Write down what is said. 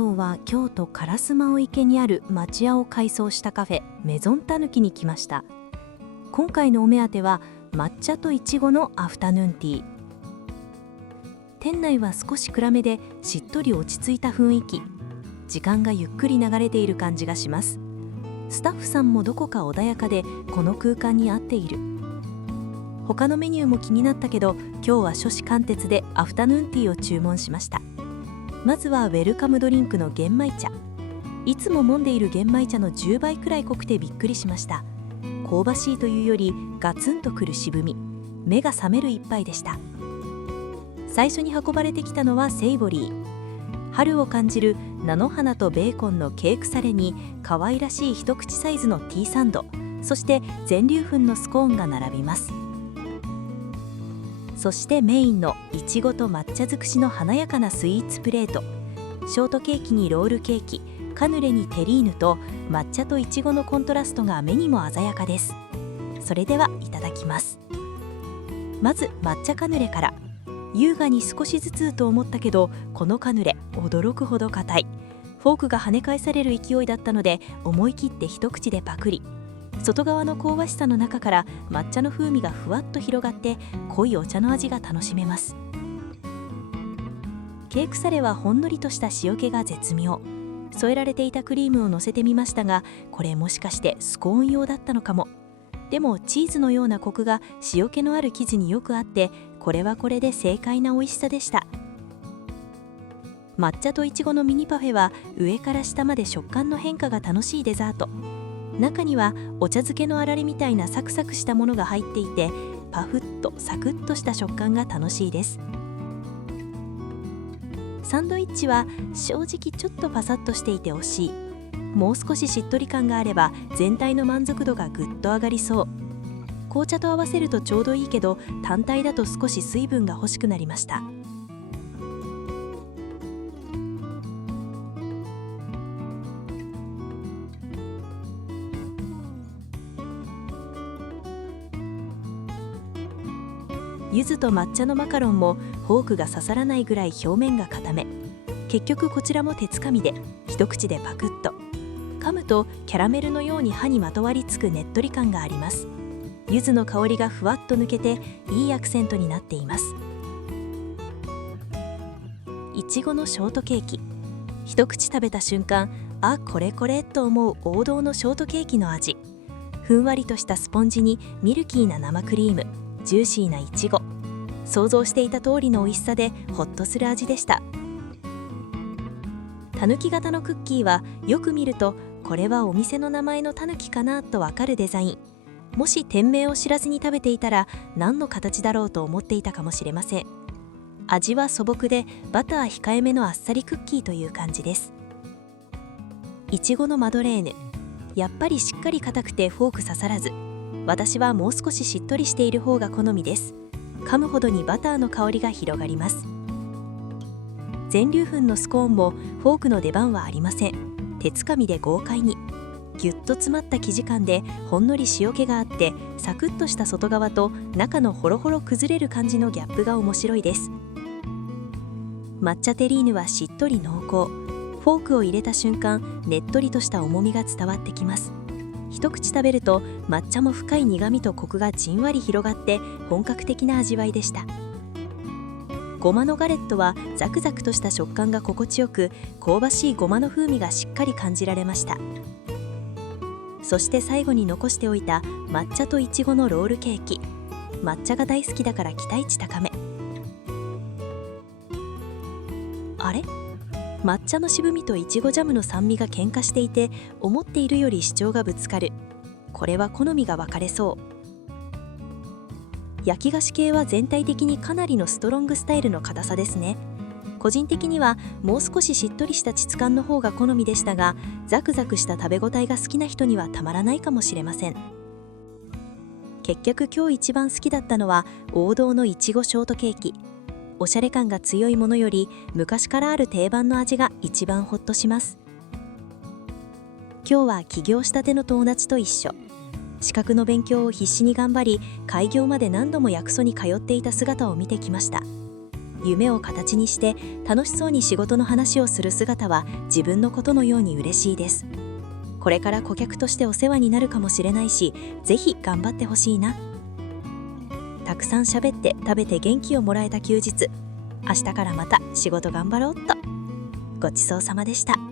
今日は京都烏丸池にある町屋を改装したカフェメゾンたぬきに来ました。今回のお目当ては抹茶といちごのアフタヌーンティー。店内は少し暗めでしっとり落ち着いた雰囲気。時間がゆっくり流れている感じがします。スタッフさんもどこか穏やかでこの空間に合っている。他のメニューも気になったけど今日は初志貫徹でアフタヌーンティーを注文しました。まずはウェルカムドリンクの玄米茶。いつも飲んでいる玄米茶の10倍くらい濃くてびっくりしました。香ばしいというよりガツンとくる渋み、目が覚める一杯でした。最初に運ばれてきたのはセイボリー。春を感じる菜の花とベーコンのケークサレに可愛らしい一口サイズのティーサンド、そして全粒粉のスコーンが並びます。そしてメインのいちごと抹茶尽くしの華やかなスイーツプレート。ショートケーキにロールケーキ、カヌレにテリーヌと抹茶といちごのコントラストが目にも鮮やかです。それではいただきます。まず抹茶カヌレから。優雅に少しずつと思ったけどこのカヌレ驚くほど硬い。フォークが跳ね返される勢いだったので思い切って一口でパクリ。外側の香ばしさの中から抹茶の風味がふわっと広がって濃いお茶の味が楽しめます。ケークサレはほんのりとした塩気が絶妙。添えられていたクリームをのせてみましたが、これもしかしてスコーン用だったのかも。でもチーズのようなコクが塩気のある生地によく合って、これはこれで正解な美味しさでした。抹茶といちごのミニパフェは上から下まで食感の変化が楽しいデザート。中にはお茶漬けのあられみたいなサクサクしたものが入っていて、パフッとサクッとした食感が楽しいです。サンドイッチは正直ちょっとパサッとしていて惜しい。もう少ししっとり感があれば全体の満足度がぐっと上がりそう。紅茶と合わせるとちょうどいいけど単体だと少し水分が欲しくなりました。柚子と抹茶のマカロンもフォークが刺さらないぐらい表面が固め。結局こちらも手つかみで一口でパクッと。噛むとキャラメルのように歯にまとわりつくねっとり感があります。柚子の香りがふわっと抜けていいアクセントになっています。いちごのショートケーキ。一口食べた瞬間、あ、これこれと思う王道のショートケーキの味。ふんわりとしたスポンジにミルキーな生クリーム、ジューシーないちご。想像していた通りの美味しさでホッとする味でした。たぬき型のクッキーはよく見るとこれはお店の名前のたぬきかなとわかるデザイン。もし店名を知らずに食べていたら何の形だろうと思っていたかもしれません。味は素朴でバター控えめのあっさりクッキーという感じです。いちごのマドレーヌ。やっぱりしっかり硬くてフォーク刺さらず。私はもう少ししっとりしている方が好みです。噛むほどにバターの香りが広がります。全粒粉のスコーンもフォークの出番はありません。手つかみで豪快に。ぎゅっと詰まった生地感でほんのり塩気があってサクッとした外側と中のホロホロ崩れる感じのギャップが面白いです。抹茶テリーヌはしっとり濃厚。フォークを入れた瞬間ねっとりとした重みが伝わってきます。一口食べると抹茶も深い苦みとコクがじんわり広がって本格的な味わいでした。ごまのガレットはザクザクとした食感が心地よく、香ばしいごまの風味がしっかり感じられました。そして最後に残しておいた抹茶といちごのロールケーキ。抹茶が大好きだから期待値高め。あれ？抹茶の渋みといちごジャムの酸味が喧嘩していて思っているより主張がぶつかる。これは好みが分かれそう。焼き菓子系は全体的にかなりのストロングスタイルの硬さですね。個人的にはもう少ししっとりした質感の方が好みでしたが、ザクザクした食べ応えが好きな人にはたまらないかもしれません。結局今日一番好きだったのは王道のいちごショートケーキ。おしゃれ感が強いものより昔からある定番の味が一番ホッとします。今日は起業したての友達と一緒。資格の勉強を必死に頑張り、開業まで何度も役所に通っていた姿を見てきました。夢を形にして楽しそうに仕事の話をする姿は自分のことのように嬉しいです。これから顧客としてお世話になるかもしれないし、ぜひ頑張ってほしいな。たくさん喋って食べて元気をもらえた休日。明日からまた仕事頑張ろうっと。ごちそうさまでした。